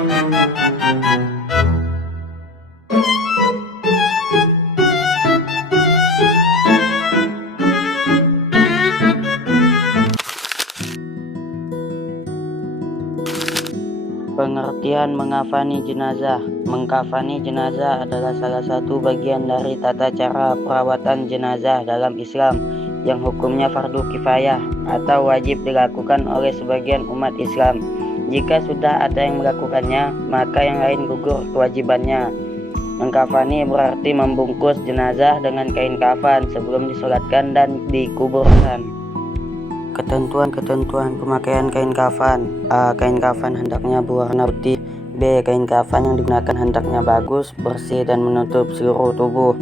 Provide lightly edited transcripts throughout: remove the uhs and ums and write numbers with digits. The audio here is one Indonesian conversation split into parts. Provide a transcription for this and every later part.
Pengertian mengkafani jenazah. Mengkafani jenazah adalah salah satu bagian dari tata cara perawatan jenazah dalam Islam yang hukumnya fardu kifayah atau wajib dilakukan oleh sebagian umat Islam. Jika sudah ada yang melakukannya, maka yang lain gugur kewajibannya. Mengkafani berarti membungkus jenazah dengan kain kafan sebelum disolatkan dan dikuburkan. Ketentuan pemakaian kain kafan. A. Kain kafan hendaknya berwarna putih. B. Kain kafan yang digunakan hendaknya bagus, bersih, dan menutup seluruh tubuh.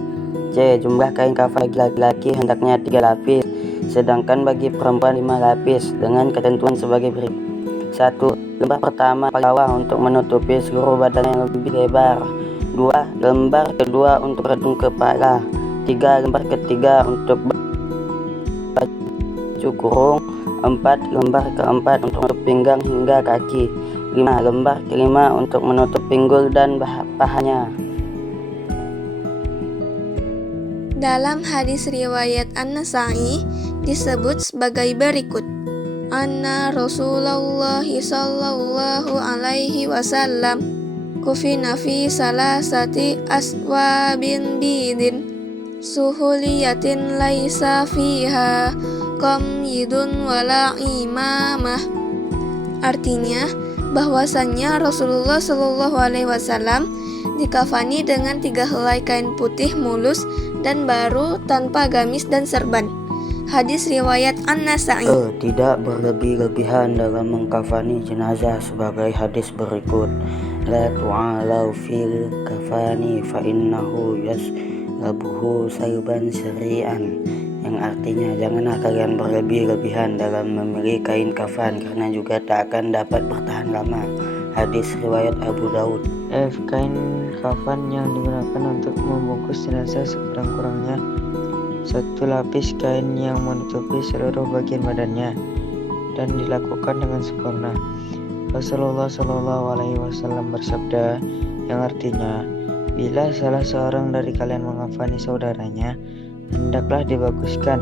C. Jumlah kain kafan bagi laki-laki hendaknya 3 lapis, sedangkan bagi perempuan 5 lapis, dengan ketentuan sebagai berikut. 1. Lembar pertama paling bawah untuk menutupi seluruh badan yang lebih lebar. 2. Lembar kedua untuk redung kepala. 3. Lembar ketiga untuk baju kurung. 4. Lembar keempat untuk menutup pinggang hingga kaki. 5. Lembar kelima untuk menutup pinggul dan pahanya. Dalam hadis riwayat An-Nasa'i disebut sebagai berikut. Anna Rasulullah sallallahu alaihi wasallam kufina fi salasati aswabin bidin suhuliyatin laisa fiha qamidun wala imamah. Artinya bahwasannya Rasulullah Shallallahu Alaihi Wasallam dikafani dengan 3 helai kain putih mulus dan baru tanpa gamis dan serban. Hadis riwayat An-Nasa'i. Tidak berlebih-lebihan dalam mengkafani jenazah sebagai hadis berikut. La tu'alau fil kafani fa innahu yaslabuhu salban syari'an, yang artinya janganlah kalian berlebih-lebihan dalam memilih kain kafan karena juga tak akan dapat bertahan lama. Hadis riwayat Abu Daud. F. Kain kafan yang digunakan untuk membungkus jenazah sekurang-kurangnya 1 lapis kain yang menutupi seluruh bagian badannya dan dilakukan dengan sempurna. Rasulullah Shallallahu Alaihi Wasallam bersabda, yang artinya, bila salah seorang dari kalian mengkafani saudaranya, hendaklah dibaguskan.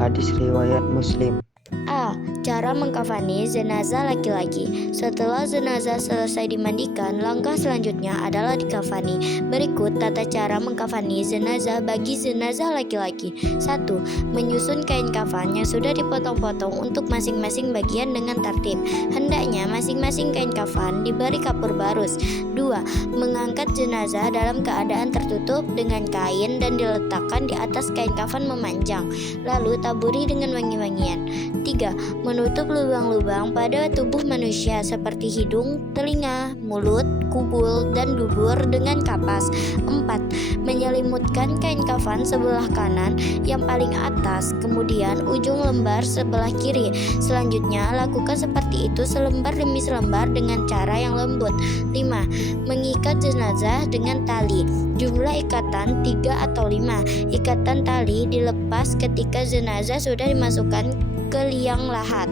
Hadis riwayat Muslim. A. Cara mengkafani jenazah laki-laki. Setelah jenazah selesai dimandikan, langkah selanjutnya adalah dikafani. Berikut tata cara mengkafani jenazah bagi jenazah laki-laki. 1. Menyusun kain kafan yang sudah dipotong-potong untuk masing-masing bagian dengan tertib. Hendaknya masing-masing kain kafan diberi kapur barus. 2. Mengangkat jenazah dalam keadaan tertutup dengan kain dan diletakkan di atas kain kafan memanjang, lalu taburi dengan wangi-wangian. 3. Menutup lubang-lubang pada tubuh manusia seperti hidung, telinga, mulut, kubul, dan dubur dengan kapas. 4. Menyelimutkan kain kafan sebelah kanan yang paling atas, kemudian ujung lembar sebelah kiri. Selanjutnya, lakukan seperti itu selembar demi selembar dengan cara yang lembut. 5. Mengikat jenazah dengan tali. Jumlah ikatan 3 atau 5. Ikatan tali dilepas ketika jenazah sudah dimasukkan ke liang lahat.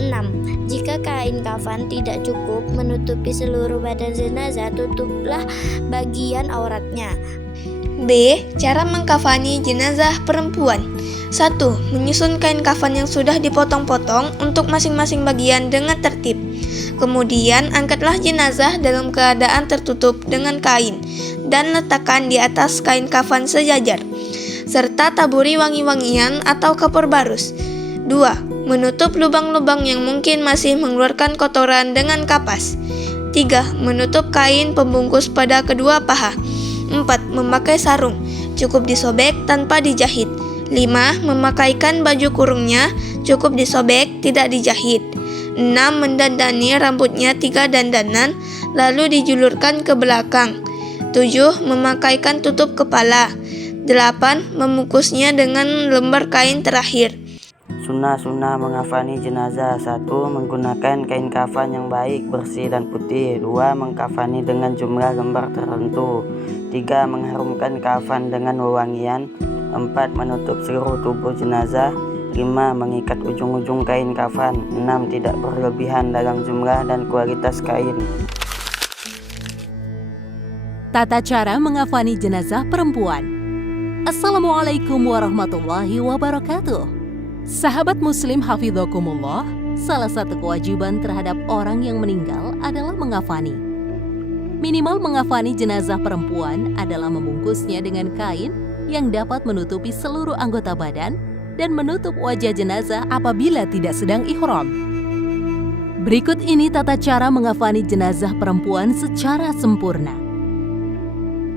6. Jika kain kafan tidak cukup menutupi seluruh badan jenazah, tutuplah bagian auratnya. B. Cara mengkafani jenazah perempuan. 1. Menyusun kain kafan yang sudah dipotong-potong untuk masing-masing bagian dengan tertib. Kemudian angkatlah jenazah dalam keadaan tertutup dengan kain dan letakkan di atas kain kafan sejajar, serta taburi wangi-wangian atau kapur barus. 2. Menutup lubang-lubang yang mungkin masih mengeluarkan kotoran dengan kapas. 3. Menutup kain pembungkus pada kedua paha. 4. Memakai sarung, cukup disobek tanpa dijahit. 5. Memakaikan baju kurungnya, cukup disobek, tidak dijahit. 6. Mendandani rambutnya 3 dandanan, lalu dijulurkan ke belakang. 7. Memakaikan tutup kepala. 8. Membungkusnya dengan lembar kain terakhir. Sunnah mengkafani jenazah. 1. Menggunakan kain kafan yang baik, bersih, dan putih. 2. Mengkafani dengan jumlah lembar tertentu. 3. Mengharumkan kafan dengan wewangian. 4. Menutup seluruh tubuh jenazah. 5. Mengikat ujung-ujung kain kafan. 6. Tidak berlebihan dalam jumlah dan kualitas kain. Tata cara mengafani jenazah perempuan. Assalamualaikum warahmatullahi wabarakatuh. Sahabat muslim hafidhakumullah, salah satu kewajiban terhadap orang yang meninggal adalah mengafani. Minimal mengafani jenazah perempuan adalah membungkusnya dengan kain yang dapat menutupi seluruh anggota badan dan menutup wajah jenazah apabila tidak sedang ihram. Berikut ini tata cara mengafani jenazah perempuan secara sempurna.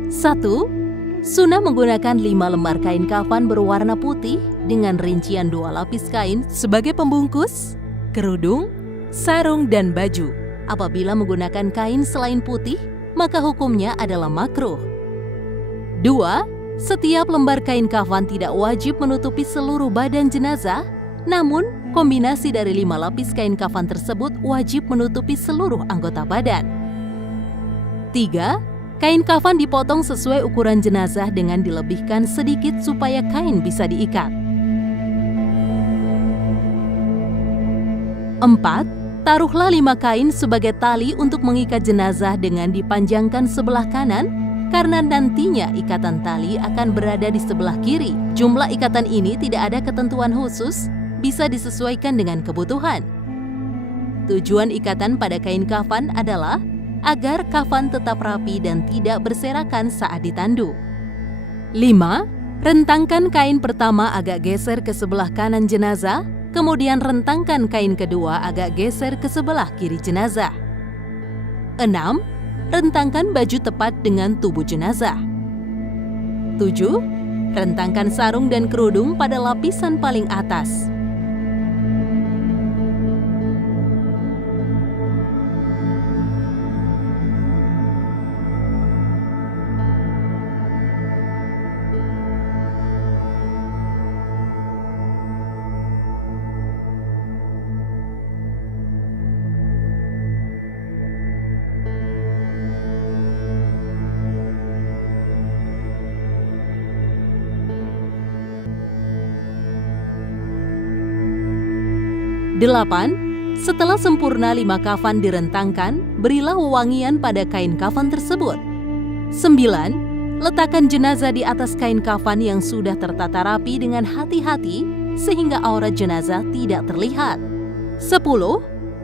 1. Sunnah menggunakan 5 lembar kain kafan berwarna putih dengan rincian 2 lapis kain sebagai pembungkus, kerudung, sarung, dan baju. Apabila menggunakan kain selain putih, maka hukumnya adalah makruh. 2. Setiap lembar kain kafan tidak wajib menutupi seluruh badan jenazah, namun kombinasi dari 5 lapis kain kafan tersebut wajib menutupi seluruh anggota badan. 3. Kain kafan dipotong sesuai ukuran jenazah dengan dilebihkan sedikit supaya kain bisa diikat. 4. Taruhlah 5 kain sebagai tali untuk mengikat jenazah dengan dipanjangkan sebelah kanan, karena nantinya ikatan tali akan berada di sebelah kiri. Jumlah ikatan ini tidak ada ketentuan khusus, bisa disesuaikan dengan kebutuhan. Tujuan ikatan pada kain kafan adalah agar kafan tetap rapi dan tidak berserakan saat ditandu. 5. Rentangkan kain pertama agak geser ke sebelah kanan jenazah, kemudian rentangkan kain kedua agak geser ke sebelah kiri jenazah. 6. Rentangkan baju tepat dengan tubuh jenazah. 7. Rentangkan sarung dan kerudung pada lapisan paling atas. 8. Setelah sempurna 5 kafan direntangkan, berilah wewangian pada kain kafan tersebut. 9. Letakkan jenazah di atas kain kafan yang sudah tertata rapi dengan hati-hati sehingga aurat jenazah tidak terlihat. 10.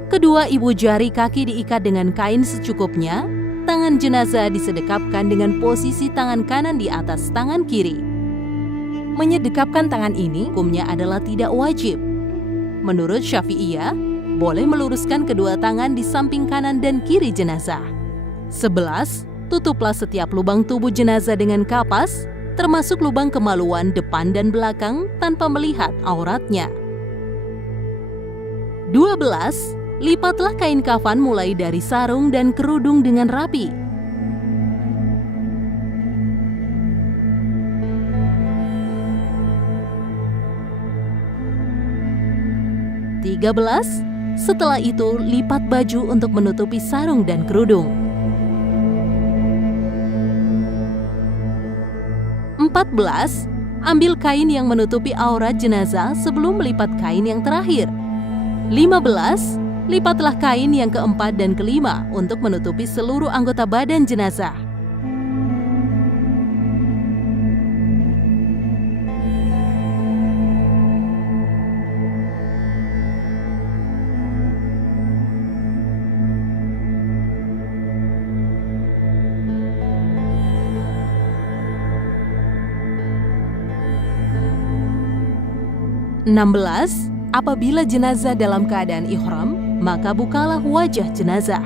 Kedua ibu jari kaki diikat dengan kain secukupnya, tangan jenazah disedekapkan dengan posisi tangan kanan di atas tangan kiri. Menyedekapkan tangan ini hukumnya adalah tidak wajib. Menurut Syafi'iyah, boleh meluruskan kedua tangan di samping kanan dan kiri jenazah. 11. Tutuplah setiap lubang tubuh jenazah dengan kapas, termasuk lubang kemaluan depan dan belakang tanpa melihat auratnya. 12. Lipatlah kain kafan mulai dari sarung dan kerudung dengan rapi. 13. Setelah itu, lipat baju untuk menutupi sarung dan kerudung. 14. Ambil kain yang menutupi aurat jenazah sebelum melipat kain yang terakhir. 15. Lipatlah kain yang keempat dan kelima untuk menutupi seluruh anggota badan jenazah. 16. Apabila jenazah dalam keadaan ihram, maka bukalah wajah jenazah.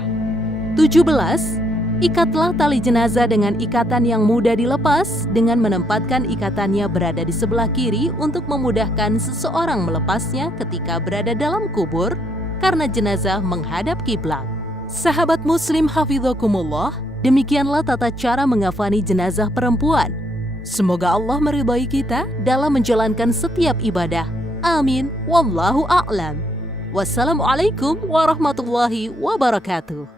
17. Ikatlah tali jenazah dengan ikatan yang mudah dilepas dengan menempatkan ikatannya berada di sebelah kiri untuk memudahkan seseorang melepasnya ketika berada dalam kubur karena jenazah menghadap kiblat. Sahabat muslim hafidhakumullah, demikianlah tata cara mengafani jenazah perempuan. Semoga Allah meridai kita dalam menjalankan setiap ibadah. Amin. Wallahu a'lam. Wassalamualaikum warahmatullahi wabarakatuh.